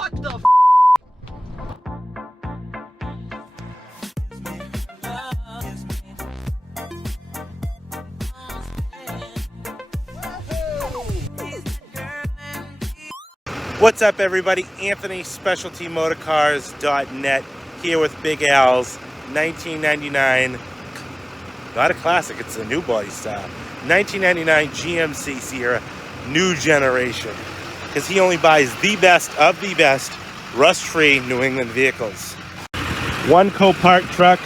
What the f? What's up, everybody? Anthony, SpecialtyMotorcars.net, here with Big Al's 1999, not a classic, it's a new body style, 1999 GMC Sierra, new generation, because he only buys the best of the best rust-free New England vehicles. One Copart truck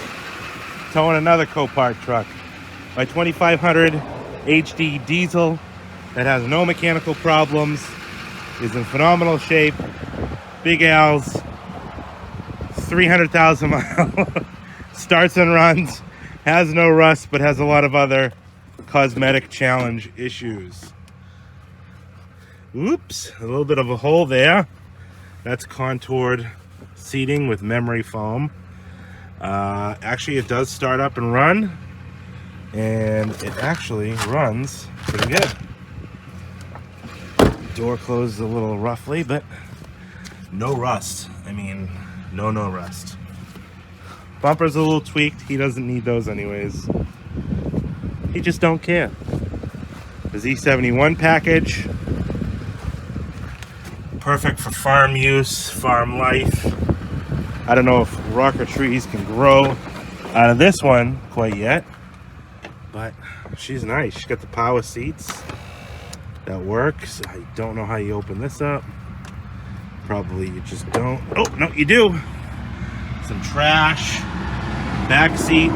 towing another Copart truck. My 2500 HD diesel that has no mechanical problems, is in phenomenal shape. Big Al's 300,000 mile starts and runs, has no rust, but has a lot of other cosmetic challenge issues. Oops, a little bit of a hole there. That's contoured seating with memory foam. Actually, it does start up and run, and it actually runs pretty good. Door closed a little roughly, but no rust. I mean, no rust. Bumper's a little tweaked. He doesn't need those anyways. He just don't care. The Z71 package, perfect for farm use, farm life. I don't know if rocker trees can grow out of this one quite yet, but she's nice. She's got the power seats. That works. I don't know how you open this up. Probably you just don't. Oh, no, you do. Some trash. Back seat.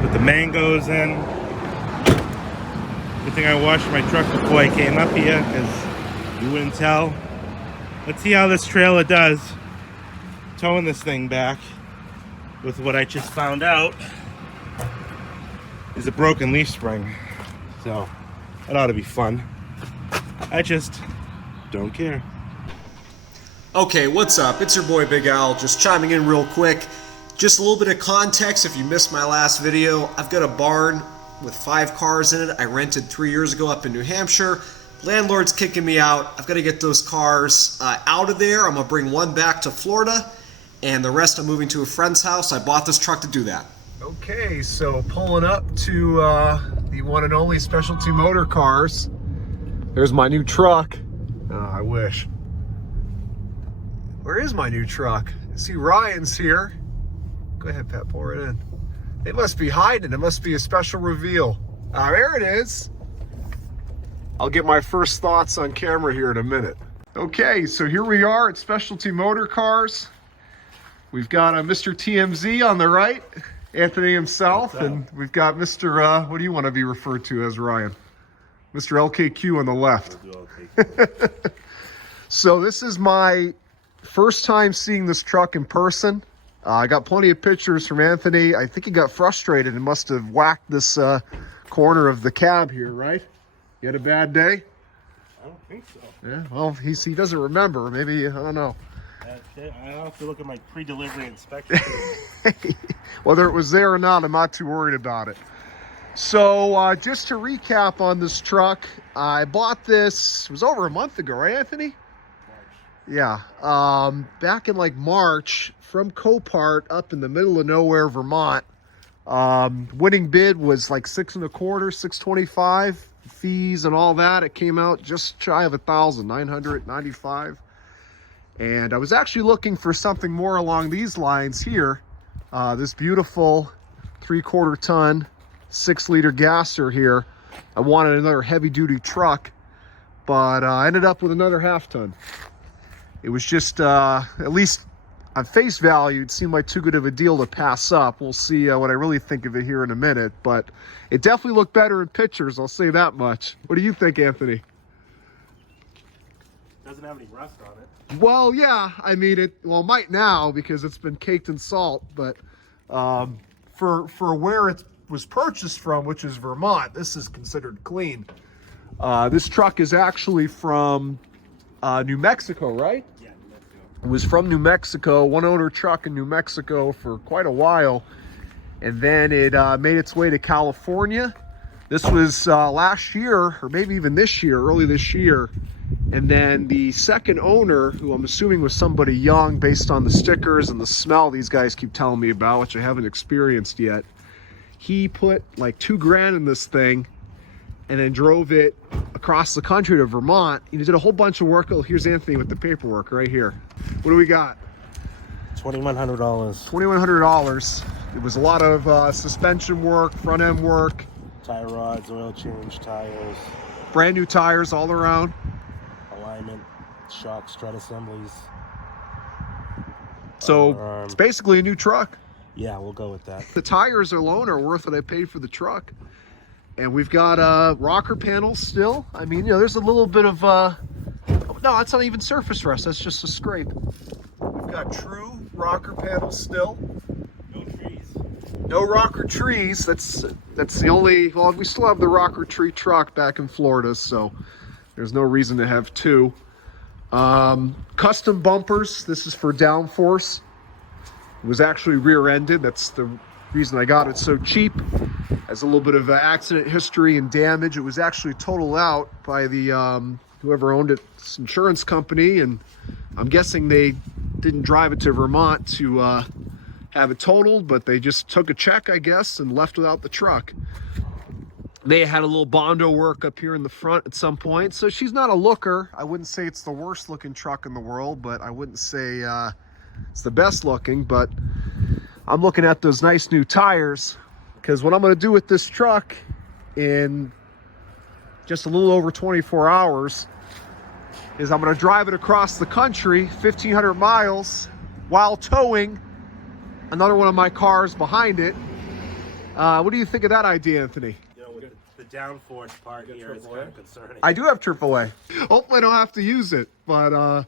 Put the mangoes in. Good thing I washed my truck before I came up here, because you wouldn't tell. Let's see how this trailer does towing this thing back with what I just found out is a broken leaf spring. So that ought to be fun. I just don't care. Okay, what's up? It's your boy Big Al, just chiming in real quick. Just a little bit of context if you missed my last video. I've got a barn with 5 cars in it. I rented 3 years ago up in New Hampshire. Landlord's kicking me out. I've got to get those cars out of there. I'm going to bring one back to Florida, and the rest I'm moving to a friend's house. I bought this truck to do that. Okay, so pulling up to the one and only Specialty Motor Cars. There's my new truck. Oh, I wish. Where is my new truck? I see Ryan's here. Go ahead, Pat, pour it in. They must be hiding. It must be a special reveal. There it is. I'll get my first thoughts on camera here in a minute. Okay, so here we are at Specialty Motor Cars. We've got Mr. TMZ on the right, Anthony himself, and we've got Mr. What do you want to be referred to as, Ryan? Mr. LKQ on the left. So this is my first time seeing this truck in person. I got plenty of pictures from Anthony. I think he got frustrated and must have whacked this corner of the cab here, right? You had a bad day? I don't think so. Yeah, well, he doesn't remember. Maybe, I don't know. I'll have to look at my pre-delivery inspection. Whether it was there or not, I'm not too worried about it. So just to recap on this truck, I bought this, it was over a month ago, right, Anthony? March. Yeah, back in like March from Copart up in the middle of nowhere, Vermont. Winning bid was like $625, $625, fees and all that. It came out just shy of $1,995. And I was actually looking for something more along these lines here. This beautiful 3/4 ton, 6-liter gasser here. I wanted another heavy duty truck, but I ended up with another 1/2 ton. It was just, at least on face value, it seemed like too good of a deal to pass up. We'll see what I really think of it here in a minute, but it definitely looked better in pictures, I'll say that much. What do you think, Anthony? Doesn't have any rust on it. Well, yeah, I mean, it might now because it's been caked in salt, but for where it was purchased from, which is Vermont, this is considered clean. This truck is actually from New Mexico, right? Yeah, New Mexico. It was from New Mexico, one owner truck in New Mexico for quite a while, and then it made its way to California. This was last year, or maybe even this year, early this year. And then the second owner, who I'm assuming was somebody young based on the stickers and the smell these guys keep telling me about, which I haven't experienced yet, he put like $2,000 in this thing and then drove it across the country to Vermont. He did a whole bunch of work. Oh, here's Anthony with the paperwork right here. What do we got? $2,100. $2,100. It was a lot of suspension work, front end work. Tie rods, oil change, tires. Brand new tires all around. Alignment, shock, strut assemblies. So it's basically a new truck. Yeah, we'll go with that. The tires alone are worth what I paid for the truck. And we've got rocker panels still. I mean, you know, there's a little bit of, no, that's not even surface rust. That's just a scrape. We've got true rocker panels still. No trees. No rocker trees. That's the only, well, we still have the rocker tree truck back in Florida, so there's no reason to have two. Custom bumpers. This is for downforce. It was actually rear-ended. That's the reason I got it so cheap. Has a little bit of accident history and damage. It was actually totaled out by the whoever owned it's insurance company, and I'm guessing they didn't drive it to Vermont to have it totaled, but they just took a check, I guess, and left without the truck. They had a little Bondo work up here in the front at some point. So she's not a looker. I wouldn't say it's the worst looking truck in the world, but I wouldn't say it's the best looking. But I'm looking at those nice new tires, because what I'm going to do with this truck in just a little over 24 hours is I'm going to drive it across the country 1,500 miles while towing another one of my cars behind it. What do you think of that idea, Anthony? The downforce part here is kind of concerning. I do have AAA. Hopefully I don't have to use it, but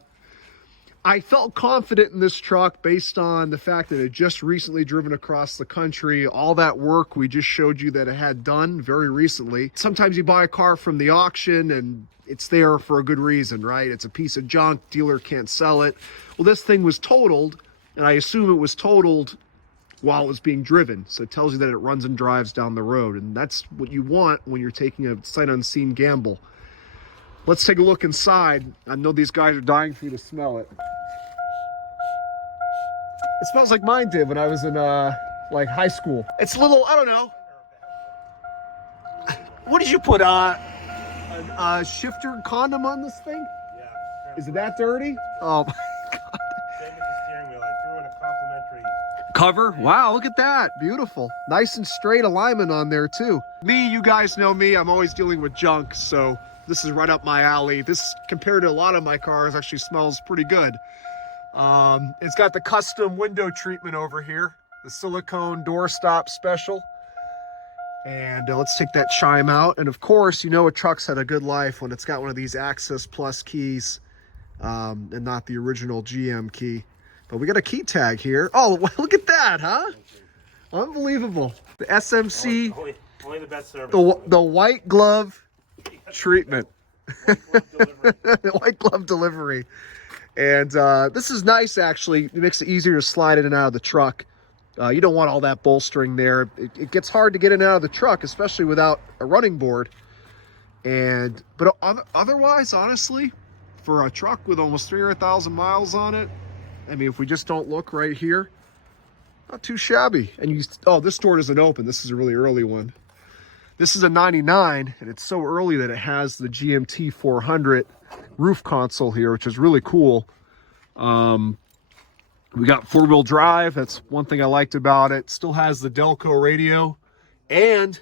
I felt confident in this truck based on the fact that it just recently driven across the country. All that work we just showed you that it had done very recently. Sometimes you buy a car from the auction and it's there for a good reason, right? It's a piece of junk, dealer can't sell it. Well, this thing was totaled, and I assume it was totaled while it was being driven. So it tells you that it runs and drives down the road, and that's what you want when you're taking a sight unseen gamble. Let's take a look inside. I know these guys are dying for you to smell it. It smells like mine did when I was in like high school. It's a little, I don't know. What did you put a shifter condom on this thing? Yeah. Is it that dirty? Oh my God. Same with the steering wheel. I threw in a complimentary Cover. Wow, look at that. Beautiful. Nice and straight alignment on there too. Me, you guys know me, I'm always dealing with junk, so this is right up my alley. This, compared to a lot of my cars, actually smells pretty good. It's got the custom window treatment over here, the silicone doorstop special. And let's take that chime out. And of course, you know a truck's had a good life when it's got one of these Access Plus keys, and not the original GM key. But we got a key tag here. Oh, look at that, huh? Unbelievable. The SMC, only the best service. the white glove treatment. White glove delivery. And this is nice, actually. It makes it easier to slide in and out of the truck. You don't want all that bolstering there. It gets hard to get in and out of the truck, especially without a running board. But otherwise, honestly, for a truck with almost 300,000 miles on it, I mean, if we just don't look right here, not too shabby. And this door doesn't open. This is a really early one. This is a 99, and it's so early that it has the GMT 400 roof console here, which is really cool. We got four-wheel drive. That's one thing I liked about it. Still has the Delco radio and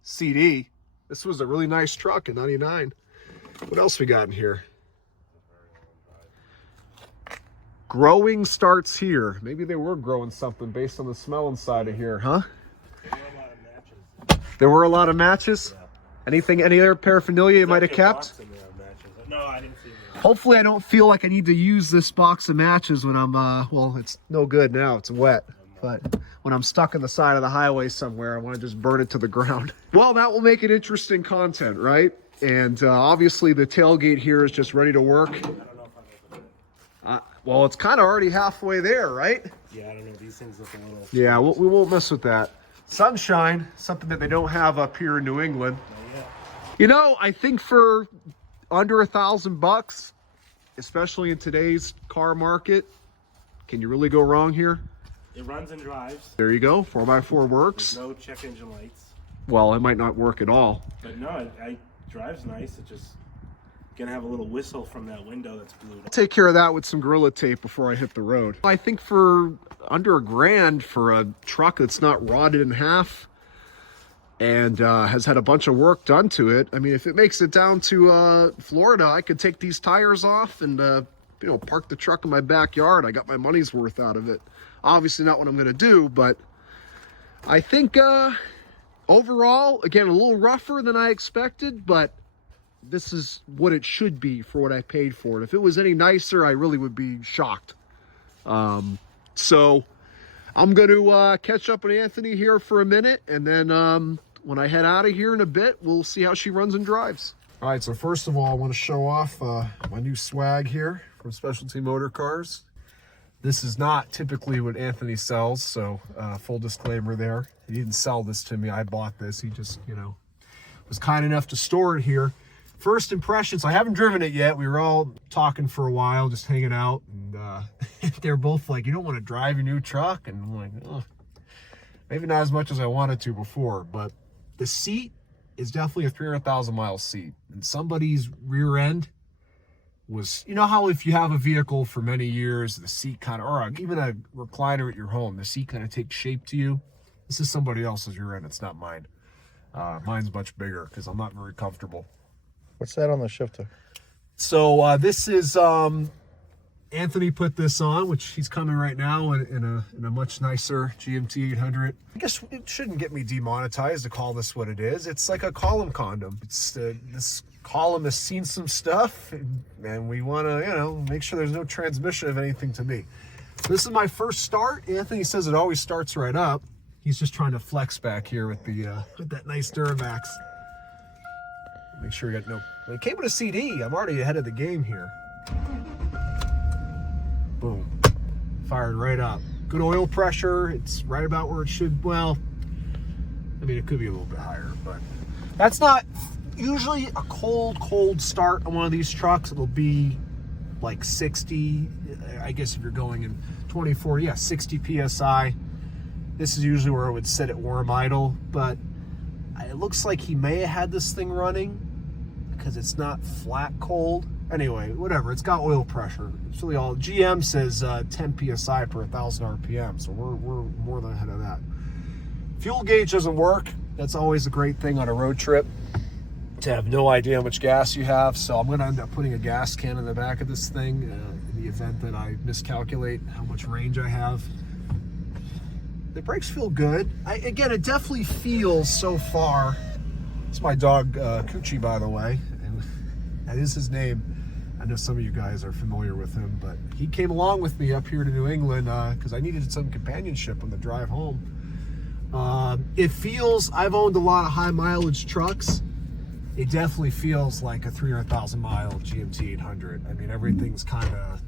CD. This was a really nice truck in 99. What else we got in here? Growing starts here. Maybe they were growing something based on the smell inside of here, huh? There were a lot of matches. Yeah. Any other paraphernalia you might have kept? No, I didn't see them. Hopefully I don't feel like I need to use this box of matches when I'm, well, it's no good now, it's wet. But when I'm stuck on the side of the highway somewhere, I want to just burn it to the ground. Well, that will make it interesting content, right? And obviously the tailgate here is just ready to work. I don't know if I'm open it. Well, it's kind of already halfway there, right? Yeah, I don't know. These things look a little... Yeah, we won't mess with that. sunshine, something that they don't have up here in New England. Yeah. You know, I think for under $1,000, especially in today's car market, can you really go wrong here? It runs and drives. There you go, 4x4 works. There's no check engine lights. Well, it might not work at all. But no, it drives nice. It just gonna have a little whistle from that window that's glued. I'll take care of that with some Gorilla Tape before I hit the road. I think for under $1,000 for a truck that's not rotted in half and has had a bunch of work done to it. I mean, if it makes it down to Florida, I could take these tires off and you know, park the truck in my backyard. I got my money's worth out of it. Obviously not what I'm gonna do, but I think overall, again, a little rougher than I expected, but this is what it should be for what I paid for it. If it was any nicer, I really would be shocked. So I'm going to catch up with Anthony here for a minute, and then when I head out of here in a bit, we'll see how she runs and drives. All right, so first of all, I want to show off my new swag here from Specialty Motor Cars. This is not typically what Anthony sells, so full disclaimer there. He didn't sell this to me. I bought this. He just, you know, was kind enough to store it here. First impressions, I haven't driven it yet. We were all talking for a while, just hanging out, and they're both like, you don't want to drive your new truck? And I'm like, oh, maybe not as much as I wanted to before, but the seat is definitely a 300,000 mile seat, and somebody's rear end was, you know how if you have a vehicle for many years, the seat kind of, or even a recliner at your home, the seat kind of takes shape to you. This is somebody else's rear end. It's not mine. Mine's much bigger because I'm not very comfortable. What's that on the shifter? So this is Anthony put this on, which he's coming right now in a much nicer GMT 800. I guess it shouldn't get me demonetized to call this what it is. It's like a column condom. It's this column has seen some stuff, and we want to, you know, make sure there's no transmission of anything to me. This is my first start. Anthony says it always starts right up. He's just trying to flex back here with the with that nice Duramax. Make sure you got no. It came with a CD. I'm already ahead of the game here. Boom, fired right up. Good oil pressure. It's right about where it should. Well, I mean, it could be a little bit higher, but that's not usually a cold start on one of these trucks. It'll be like 60. I guess if you're going in 24, yeah, 60 psi. This is usually where it would sit at warm idle, but it looks like he may have had this thing running because it's not flat cold. Anyway, whatever, it's got oil pressure. It's really all, GM says 10 psi per 1,000 RPM, so we're more than ahead of that. Fuel gauge doesn't work. That's always a great thing on a road trip, to have no idea how much gas you have. So I'm gonna end up putting a gas can in the back of this thing in the event that I miscalculate how much range I have. The brakes feel good. Again, it definitely feels so far. It's my dog, Coochie, by the way. And that is his name. I know some of you guys are familiar with him, but he came along with me up here to New England because I needed some companionship on the drive home. It feels, I've owned a lot of high mileage trucks. It definitely feels like a 300,000 mile GMT 800. I mean, everything's kind of,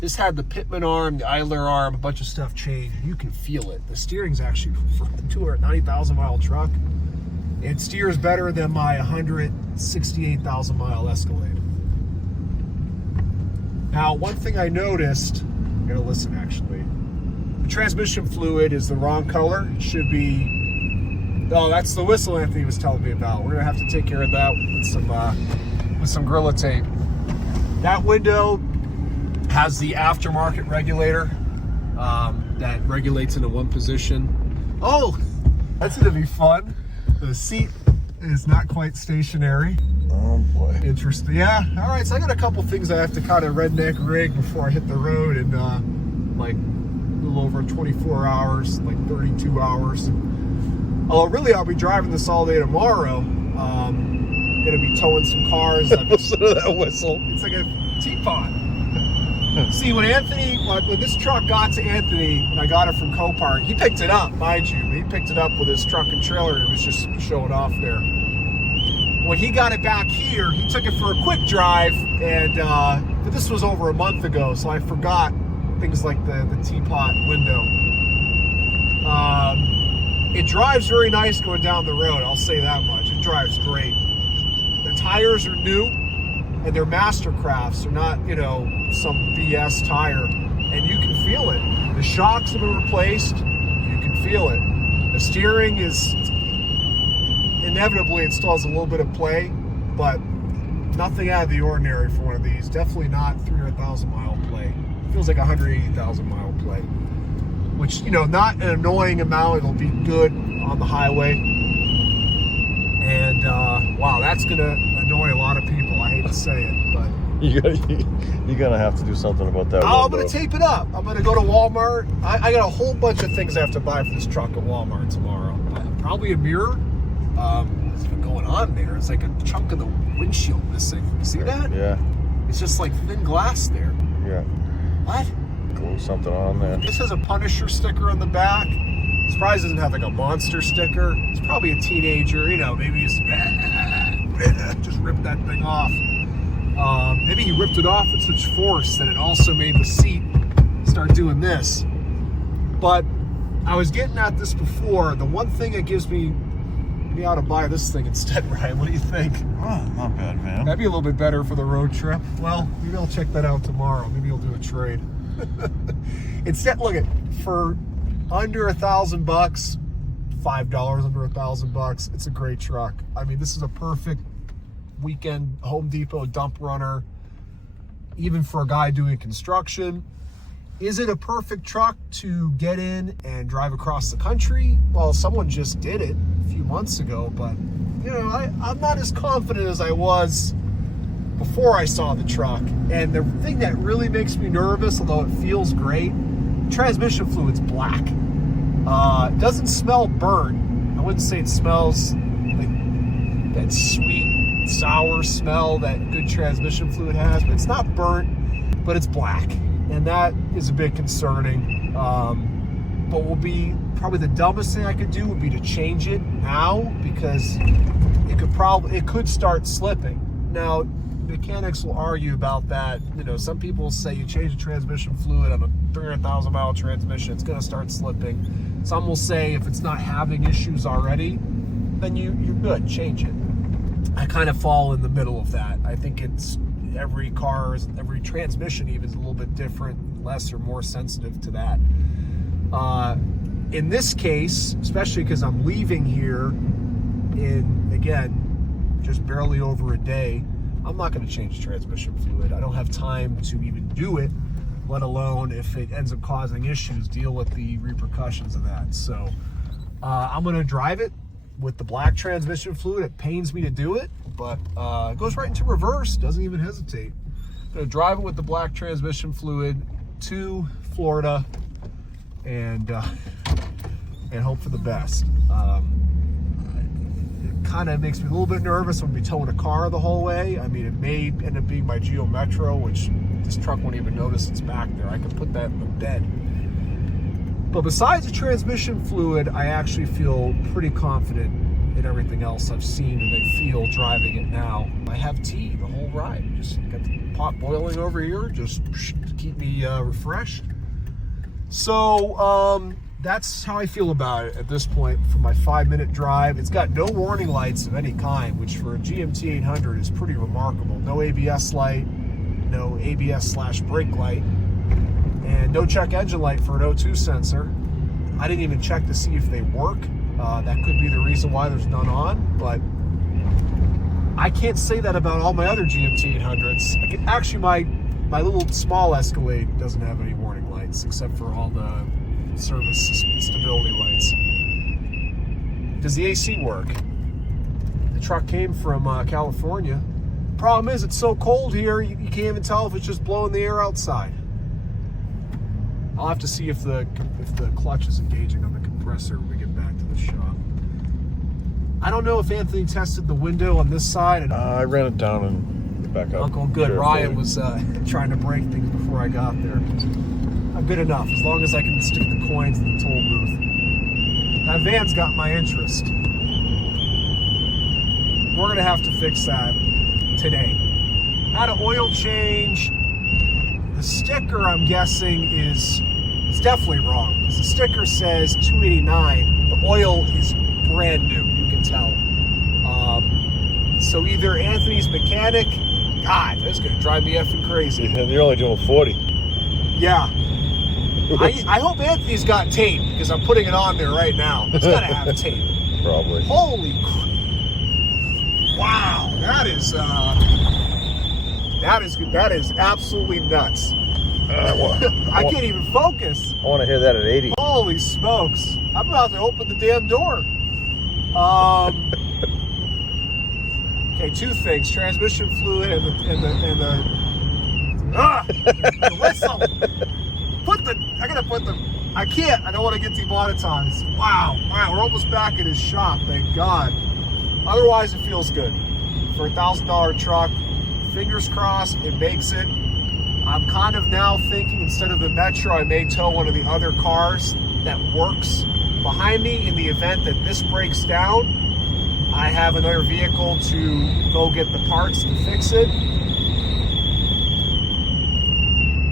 this had the Pitman arm, the idler arm, a bunch of stuff changed. You can feel it. The steering's actually, for a 290,000 mile truck, it steers better than my 168,000 mile Escalade. Now, one thing I noticed, I'm gonna listen actually. The transmission fluid is the wrong color. It should be, oh, that's the whistle Anthony was telling me about. We're gonna have to take care of that with some Gorilla Tape. That window has the aftermarket regulator that regulates into one position. Oh, that's gonna be fun. The seat is not quite stationary. Oh boy. Interesting. Yeah. All right. So I got a couple things I have to kind of redneck rig before I hit the road in like a little over 24 hours, like 32 hours. Although really I'll be driving this all day tomorrow. Gonna be towing some cars. Listen to that whistle. It's like a teapot. See, when this truck got to Anthony, and I got it from Copart, he picked it up, mind you. He picked it up with his truck and trailer, and it was just showing off there. When he got it back here, he took it for a quick drive, and but this was over a month ago, so I forgot things like the teapot window. It drives very nice going down the road, I'll say that much. It drives great. The tires are new, and they're Mastercrafts. They're not, you know, some BS tire. And you can feel it. The shocks have been replaced. You can feel it. The steering is, inevitably, it still has a little bit of play, but nothing out of the ordinary for one of these. Definitely not 300,000 mile play. Feels like 180,000 mile play. Which, you know, not an annoying amount. It'll be good on the highway. And, wow, that's going to annoy a lot of people. I hate to say it, but... You're gonna have to do something about that. Oh, I'm going to tape it up. I'm going to go to Walmart. I got a whole bunch of things I have to buy for this truck at Walmart tomorrow. Probably a mirror. What's been going on there? It's like a chunk of the windshield missing. You see that? Yeah. It's just like thin glass there. Yeah. What? Glue something on there. This has a Punisher sticker on the back. Surprised it doesn't have like a monster sticker. It's probably a teenager, you know, maybe he's just ripped that thing off. Maybe he ripped it off with such force that it also made the seat start doing this. But I was getting at this before. The one thing that gives me ought to buy this thing instead, Ryan. What do you think? Oh, not bad, man. That'd be a little bit better for the road trip. Well, maybe I'll check that out tomorrow. Maybe I'll do a trade. Instead, look at, for under $1,000, $5 under $1,000, it's a great truck. I mean, this is a perfect weekend Home Depot dump runner, even for a guy doing construction. Is it a perfect truck to get in and drive across the country? Well, someone just did it a few months ago, but you know, I'm not as confident as I was before I saw the truck. And the thing that really makes me nervous, although it feels great, transmission fluid's black. It doesn't smell burnt. I wouldn't say it smells like that sweet, sour smell that good transmission fluid has, but it's not burnt, but it's black. And that is a bit concerning. But will be probably the dumbest thing I could do would be to change it now, because it could start slipping. Now, mechanics will argue about that. You know, some people say you change the transmission fluid on a 300,000 mile transmission, it's gonna start slipping. Some will say if it's not having issues already, then you're good, change it. I kind of fall in the middle of that. I think it's every transmission even is a little bit different, less or more sensitive to that. In this case, especially because I'm leaving here in, again, just barely over a day, I'm not going to change transmission fluid. I don't have time to even do it, let alone if it ends up causing issues, deal with the repercussions of that. So I'm going to drive it with the black transmission fluid. It pains me to do it, but it goes right into reverse, doesn't even hesitate. I'm going to drive it with the black transmission fluid to Florida and hope for the best. It kind of makes me a little bit nervous. I'm going to be towing a car the whole way. I mean, it may end up being my Geo Metro, which this truck won't even notice it's back there. I can put that in the bed. But besides the transmission fluid, I actually feel pretty confident in everything else I've seen and I feel driving it now. I have tea the whole ride. Just got the pot boiling over here, just to keep me refreshed. So that's how I feel about it at this point for my 5-minute drive. It's got no warning lights of any kind, which for a GMT 800 is pretty remarkable. No ABS light, no ABS/brake light, and no check engine light for an O2 sensor. I didn't even check to see if they work. That could be the reason why there's none on, but I can't say that about all my other GMT 800s. Actually, my little small Escalade doesn't have any warning lights except for all the service stability lights. Does the AC work? The truck came from California. Problem is, it's so cold here, you can't even tell if it's just blowing the air outside. I'll have to see if the clutch is engaging on the compressor when we get back to the shop. I don't know if Anthony tested the window on this side. I ran it down and back up. Uncle Good Ryan was trying to break things before I got there. Good enough, as long as I can stick the coins in the toll booth. That van's got my interest. We're gonna have to fix that today. Had an oil change. The sticker, I'm guessing, it's definitely wrong, because the sticker says 289 The oil is brand new, you can tell. So either Anthony's mechanic, God, that's going to drive me effing crazy. And you're only doing 40. Yeah. I hope Anthony's got tape, because I'm putting it on there right now. It's got to have tape. Probably. Holy crap. Wow, that is absolutely nuts. I can't even focus. I want to hear that at 80. Holy smokes. I'm about to open the damn door. Okay, two things. Transmission fluid and the whistle. I can't. I don't want to get demonetized. Wow, we're almost back at his shop, thank God. Otherwise, it feels good. For a $1,000 truck, fingers crossed, it makes it. I'm kind of now thinking, instead of the Metro, I may tow one of the other cars that works behind me in the event that this breaks down. I have another vehicle to go get the parts to fix it.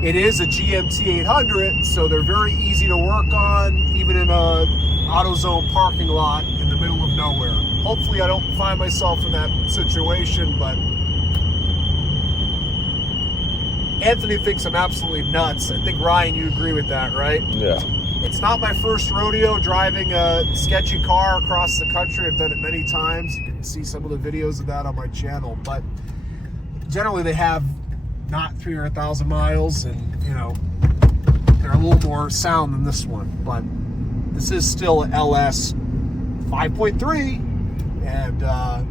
It is a GMC 800, so they're very easy to work on, even in a AutoZone parking lot in the middle of nowhere. Hopefully I don't find myself in that situation, but Anthony thinks I'm absolutely nuts. I think, Ryan, you agree with that, right? Yeah. It's not my first rodeo driving a sketchy car across the country. I've done it many times. You can see some of the videos of that on my channel, but generally they have not 300,000 miles, and you know, they're a little more sound than this one, but this is still an LS 5.3 and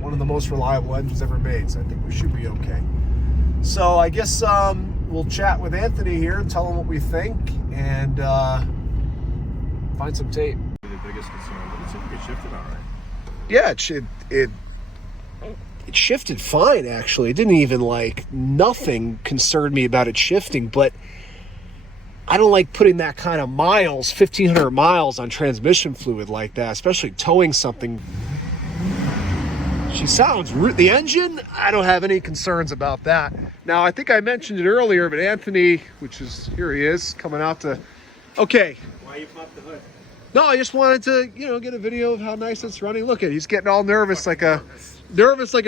one of the most reliable engines ever made, so I think we should be okay. So I guess we'll chat with Anthony here, tell him what we think, and find some tape. The biggest concern, but it seemed to get shifted all right. Yeah, it shifted fine, actually. It didn't even, nothing concerned me about it shifting, but I don't like putting that kind of miles, 1,500 miles on transmission fluid like that, especially towing something. She sounds, the engine, I don't have any concerns about that. Now, I think I mentioned it earlier, but Anthony, here he is, coming out to, okay. Why you pop the hood? No, I just wanted to, get a video of how nice it's running. Look at, he's getting all nervous like a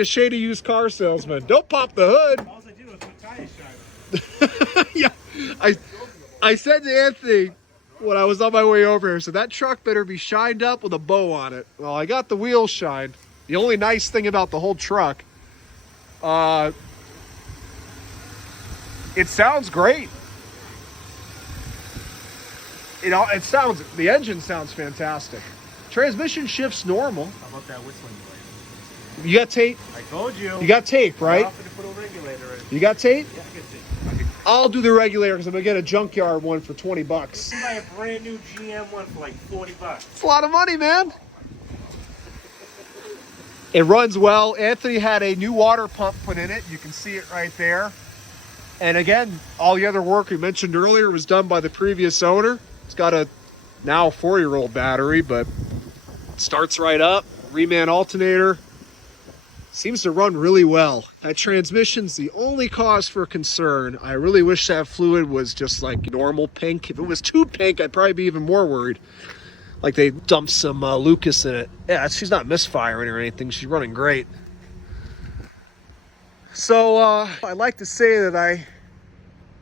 shady used car salesman. Don't pop the hood. All I do is put tires shine. Yeah, I said to Anthony when I was on my way over here, so that truck better be shined up with a bow on it. Well, I got the wheels shined. The only nice thing about the whole truck, it sounds great. The engine sounds fantastic. Transmission shifts normal. How about that whistling blade? You got tape? I told you. You got tape, right? I offered to put a regulator in. You got tape? Yeah, I got tape. I'll do the regulator because I'm gonna get a junkyard one for $20. You can buy a brand new GM one for like $40. It's a lot of money, man. It runs well. Anthony had a new water pump put in it. You can see it right there. And again, all the other work we mentioned earlier was done by the previous owner. It's got a now 4-year-old battery, but it starts right up. Reman alternator. Seems to run really well. That transmission's the only cause for concern. I really wish that fluid was just like normal pink. If it was too pink, I'd probably be even more worried. Like they dumped some Lucas in it. Yeah, she's not misfiring or anything. She's running great. So I'd like to say that I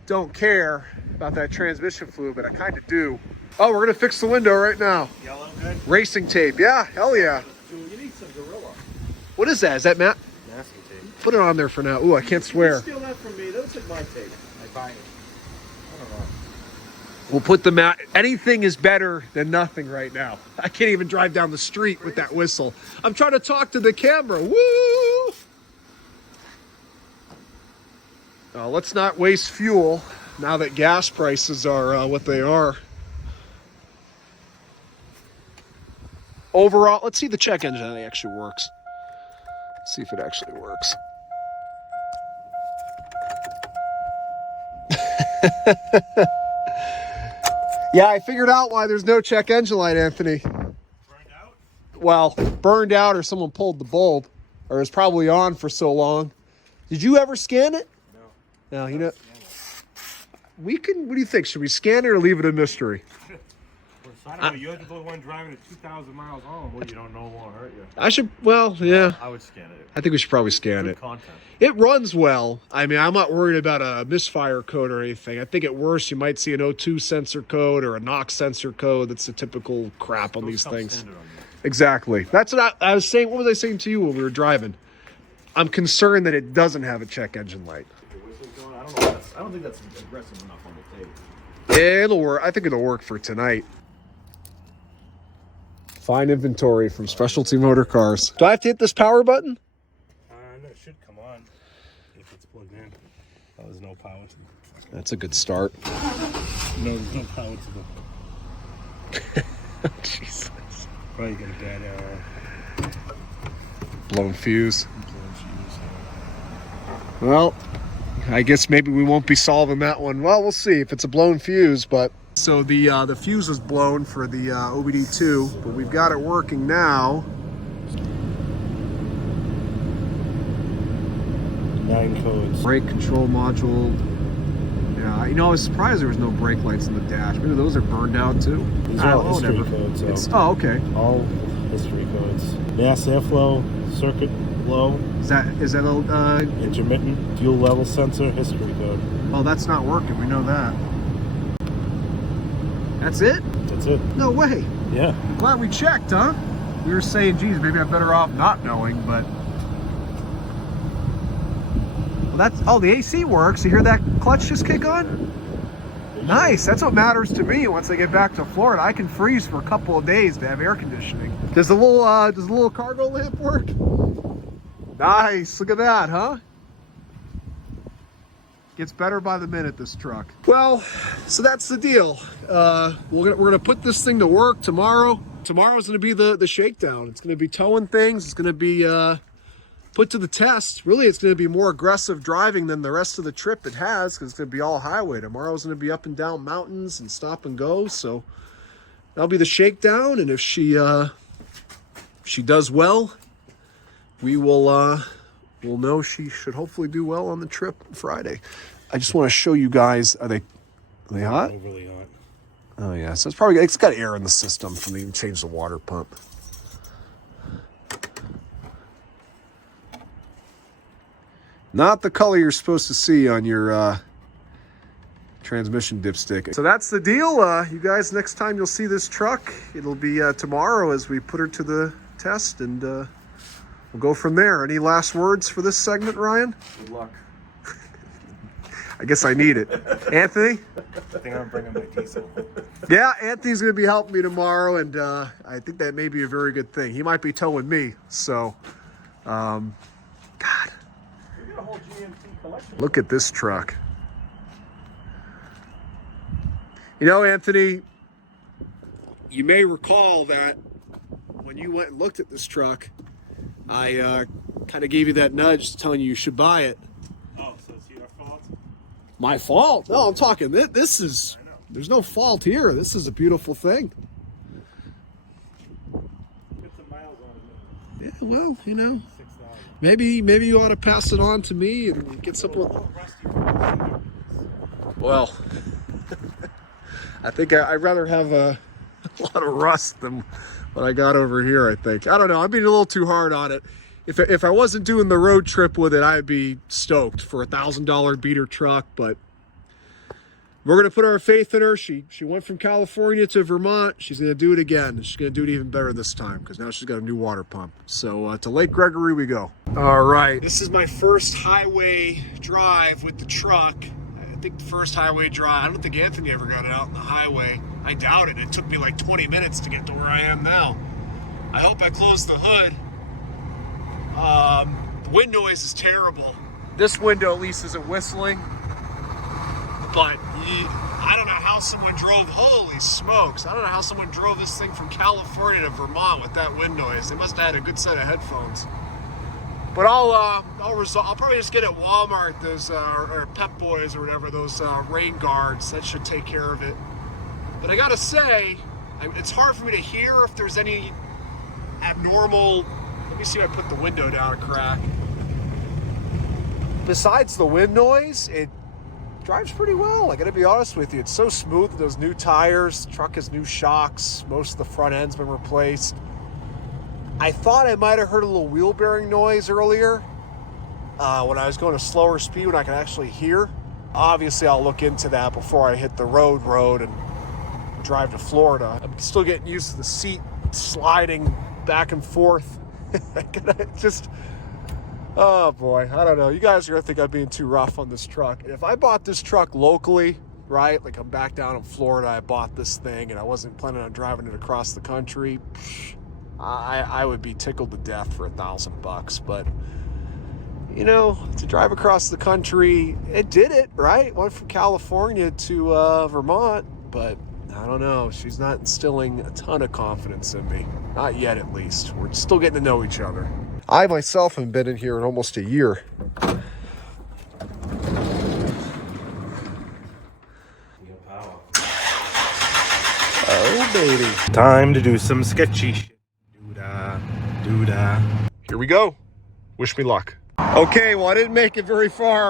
don't care about that transmission fluid, but I kind of do. Oh, we're gonna fix the window right now. Yellow good? Racing tape. Yeah, hell yeah. Dude, you need some Gorilla. What is that? Is that Matt? Masking tape. Put it on there for now. Ooh, I can't swear. Steal that from me. Those are my tape. I buy it. I don't know. We'll put them out. Anything is better than nothing right now. I can't even drive down the street with that whistle. I'm trying to talk to the camera. Woo! Let's not waste fuel now that gas prices are what they are. Overall, let's see the check engine how it actually works. Let's see if it actually works. Yeah, I figured out why there's no check engine light, Anthony. Burned out? Well, burned out or someone pulled the bulb, or it's probably on for so long. Did you ever scan it? No. No, you know. We can, what do you think? Should we scan it or leave it a mystery? For I don't know. You're the one driving at 2,000 miles home. Well, you don't know it won't hurt you. I should, well, yeah. I would scan it. I think we should probably scan Good it. content. It runs well. I mean, I'm not worried about a misfire code or anything. I think at worst you might see an O2 sensor code or a NOx sensor code. That's the typical crap on these things. Exactly. That's what I was saying. What was I saying to you when we were driving? I'm concerned that it doesn't have a check engine light. I don't think that's aggressive enough on the tape. Yeah, it'll work. I think it'll work for tonight. Fine inventory from Specialty Motor Cars. Do I have to hit this power button? No, it should come on if it's plugged in. Oh, there's no power to the... That's a good start. No, there's no power to the... Jesus. Probably got a bad Blown fuse. blown fuse. Well, I guess maybe we won't be solving that one. Well, we'll see if it's a blown fuse, but... So the fuse was blown for the OBD2, but we've got it working now. 9 codes. Brake control module. Yeah, you know, I was surprised there was no brake lights in the dash. Maybe those are burned out too. These are all history codes. So Oh, okay. all history codes. Mass airflow, circuit low, Is that intermittent, fuel level sensor, history code. Oh, that's not working. We know that. That's it? That's it. No way. Yeah. Glad we checked, huh? We were saying, geez, maybe I'm better off not knowing, but... Well, that's... Oh, the AC works. You hear that clutch just kick on? Nice. That's what matters to me once I get back to Florida. I can freeze for a couple of days to have air conditioning. Does the little cargo lamp work? Nice. Look at that, huh? Gets better by the minute, this truck. Well, so that's the deal. We're gonna put this thing to work tomorrow. Tomorrow's gonna be the shakedown. It's gonna be towing things. It's gonna be put to the test. Really, it's gonna be more aggressive driving than the rest of the trip it has, because it's gonna be all highway. Tomorrow's gonna be up and down mountains and stop and go. So that'll be the shakedown. And if she does well, we'll know she should hopefully do well on the trip Friday. I just want to show you guys. Are they hot? Overly hot. Oh yeah, so it's got air in the system from the change the water pump. Not the color you're supposed to see on your transmission dipstick. So that's the deal. You guys, next time you'll see this truck, it'll be tomorrow as we put her to the test, and we'll go from there. Any last words for this segment, Ryan? Good luck. I guess I need it. Anthony? I think I'm bringing my diesel. Yeah, Anthony's going to be helping me tomorrow, and I think that may be a very good thing. He might be towing me, so, God. We got a whole GMC collection. Look at this truck. You know, Anthony, you may recall that when you went and looked at this truck, I kind of gave you that nudge telling you should buy it. Oh, so it's your fault? My fault? No, I'm talking, this is, there's no fault here. This is a beautiful thing. Get some miles on it. Yeah, well, you know, 6,000. maybe you ought to pass it on to me and get something. Well, I think I'd rather have a lot of rust than what I got over here, I think. I don't know. I'm being a little too hard on it. If I wasn't doing the road trip with it, I'd be stoked for $1,000 beater truck, but we're going to put our faith in her. She went from California to Vermont. She's going to do it again. She's going to do it even better this time because now she's got a new water pump. So to Lake Gregory we go. All right. This is my first highway drive with the truck. I think the first highway drive. I don't think Anthony ever got it out on the highway. I doubt it. It took me like 20 minutes to get to where I am now. I hope I closed the hood. The wind noise is terrible. This window at least isn't whistling. But I don't know how someone drove, holy smokes, I don't know how someone drove this thing from California to Vermont with that wind noise. They must have had a good set of headphones. But I'll probably just get at Walmart those, or Pep Boys or whatever, those rain guards. That should take care of it. But I gotta say, it's hard for me to hear if there's any abnormal. Let me see if I put the window down a crack. Besides the wind noise, it drives pretty well. I gotta be honest with you. It's so smooth with those new tires. The truck has new shocks. Most of the front end's been replaced. I thought I might have heard a little wheel bearing noise earlier when I was going a slower speed when I could actually hear. Obviously, I'll look into that before I hit the road and drive to Florida. I'm still getting used to the seat sliding back and forth. Just, oh boy, I don't know. You guys are gonna think I'm being too rough on this truck. If I bought this truck locally, right, like I'm back down in Florida, I bought this thing and I wasn't planning on driving it across the country, I would be tickled to death for $1,000. But you know, to drive across the country, it did it, right? Went from California to Vermont, but I don't know. She's not instilling a ton of confidence in me. Not yet, at least. We're still getting to know each other. I myself have been in here in almost a year. Oh, baby. Time to do some sketchy shit. Doo-dah, doo-dah. Here we go. Wish me luck. Okay, well, I didn't make it very far.